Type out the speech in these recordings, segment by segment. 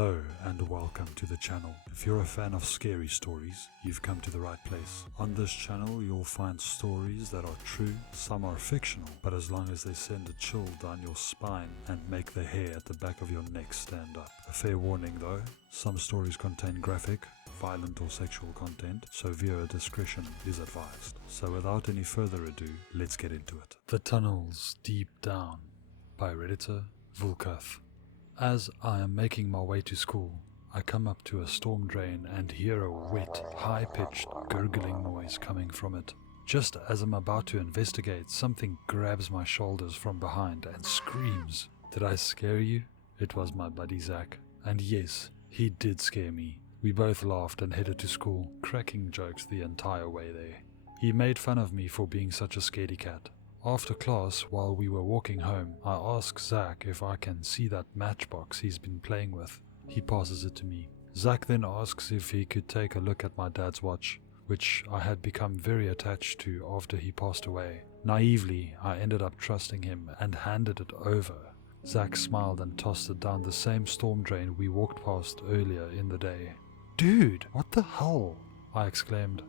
Hello and welcome to the channel. If you're a fan of scary stories, you've come to the right place. On this channel you'll find stories that are true, some are fictional, but as long as they send a chill down your spine and make the hair at the back of your neck stand up. A fair warning though, some stories contain graphic, violent or sexual content, so viewer discretion is advised. So without any further ado, let's get into it. The Tunnels Deep Down by Redditor Vulkath. As I am making my way to school, I come up to a storm drain and hear a wet, high-pitched, gurgling noise coming from it. Just as I'm about to investigate, something grabs my shoulders from behind and screams. Did I scare you? It was my buddy Zach. And yes, he did scare me. We both laughed and headed to school, cracking jokes the entire way there. He made fun of me for being such a scaredy cat. After class, while we were walking home, I ask Zach if I can see that matchbox he's been playing with. He passes it to me. Zach then asks if he could take a look at my dad's watch, which I had become very attached to after he passed away. Naively, I ended up trusting him and handed it over. Zach smiled and tossed it down the same storm drain we walked past earlier in the day. "Dude, what the hell?" I exclaimed.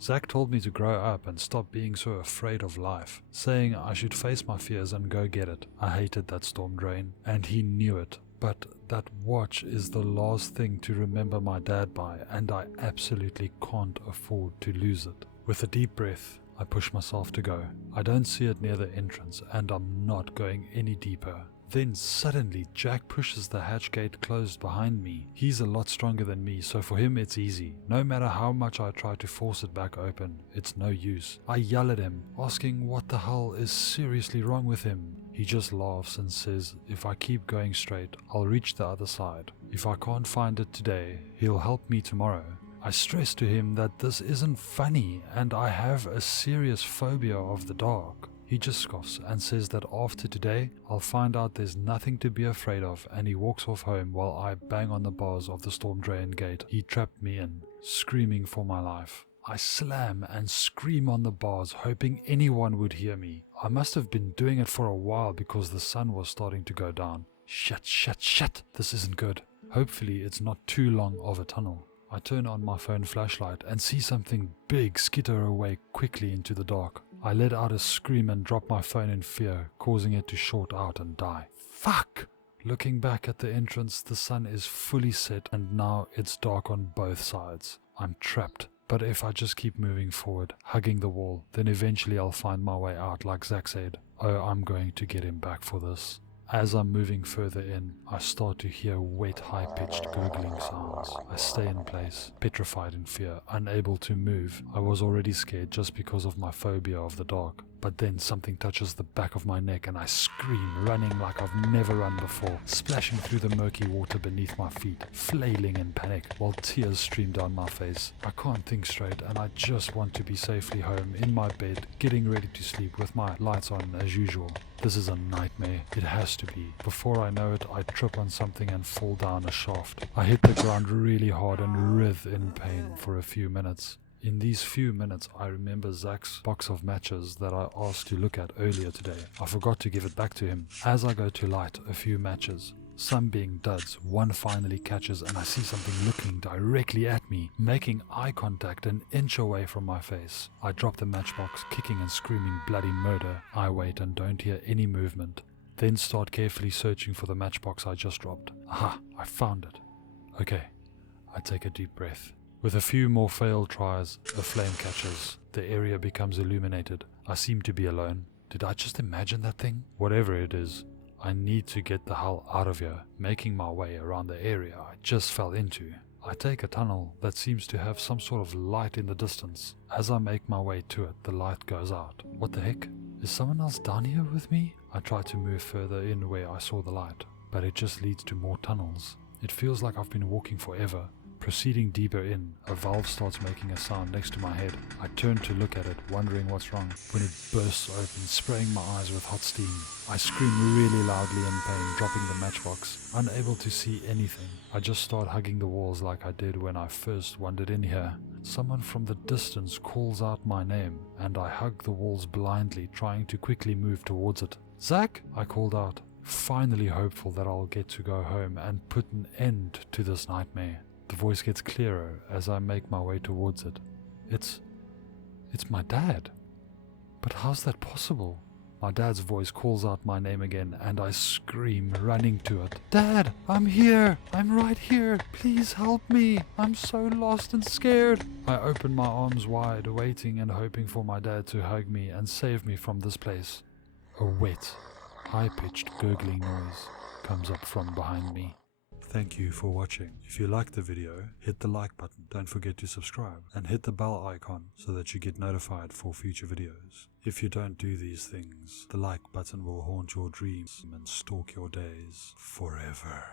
Zach told me to grow up and stop being so afraid of life, saying I should face my fears and go get it. I hated that storm drain, and he knew it. But that watch is the last thing to remember my dad by, and I absolutely can't afford to lose it. With a deep breath, I push myself to go. I don't see it near the entrance, and I'm not going any deeper. Then suddenly Jack pushes the hatch gate closed behind me. He's a lot stronger than me, so for him it's easy. No matter how much I try to force it back open, it's no use. I yell at him, asking what the hell is seriously wrong with him. He just laughs and says if I keep going straight, I'll reach the other side. If I can't find it today, he'll help me tomorrow. I stress to him that this isn't funny and I have a serious phobia of the dark. He just scoffs and says that after today, I'll find out there's nothing to be afraid of, and he walks off home while I bang on the bars of the storm drain gate he trapped me in, screaming for my life. I slam and scream on the bars, hoping anyone would hear me. I must have been doing it for a while because the sun was starting to go down. Shit, this isn't good. Hopefully it's not too long of a tunnel. I turn on my phone flashlight and see something big skitter away quickly into the dark. I let out a scream and drop my phone in fear, causing it to short out and die. Fuck! Looking back at the entrance, the sun is fully set and now it's dark on both sides. I'm trapped, but if I just keep moving forward, hugging the wall, then eventually I'll find my way out like Zach said. Oh, I'm going to get him back for this. As I'm moving further in, I start to hear wet, high-pitched gurgling sounds. I stay in place, petrified in fear, unable to move. I was already scared just because of my phobia of the dark. But then something touches the back of my neck and I scream, running like I've never run before, splashing through the murky water beneath my feet, flailing in panic, while tears stream down my face. I can't think straight and I just want to be safely home, in my bed, getting ready to sleep with my lights on as usual. This is a nightmare. It has to be. Before I know it, I trip on something and fall down a shaft. I hit the ground really hard and writhe in pain for a few minutes. In these few minutes, I remember Zach's box of matches that I asked to look at earlier today. I forgot to give it back to him. As I go to light a few matches, some being duds, one finally catches and I see something looking directly at me, making eye contact an inch away from my face. I drop the matchbox, kicking and screaming bloody murder. I wait and don't hear any movement. Then start carefully searching for the matchbox I just dropped. Aha, I found it. Okay, I take a deep breath. With a few more failed tries, a flame catches. The area becomes illuminated. I seem to be alone. Did I just imagine that thing? Whatever it is, I need to get the hell out of here, making my way around the area I just fell into. I take a tunnel that seems to have some sort of light in the distance. As I make my way to it, the light goes out. What the heck? Is someone else down here with me? I try to move further in where I saw the light, but it just leads to more tunnels. It feels like I've been walking forever. Proceeding deeper in, a valve starts making a sound next to my head. I turn to look at it, wondering what's wrong, when it bursts open, spraying my eyes with hot steam. I scream really loudly in pain, dropping the matchbox, unable to see anything. I just start hugging the walls like I did when I first wandered in here. Someone from the distance calls out my name, and I hug the walls blindly, trying to quickly move towards it. "Zach!" I called out. finally hopeful that I'll get to go home and put an end to this nightmare. The voice gets clearer as I make my way towards it. It's my dad. But how's that possible? My dad's voice calls out my name again, and I scream, running to it. Dad, I'm here! I'm right here! Please help me! I'm so lost and scared! I open my arms wide, waiting and hoping for my dad to hug me and save me from this place. A wet, high-pitched gurgling noise comes up from behind me. Thank you for watching. If you liked the video, hit the like button. Don't forget to subscribe and hit the bell icon so that you get notified for future videos. If you don't do these things, the like button will haunt your dreams and stalk your days forever.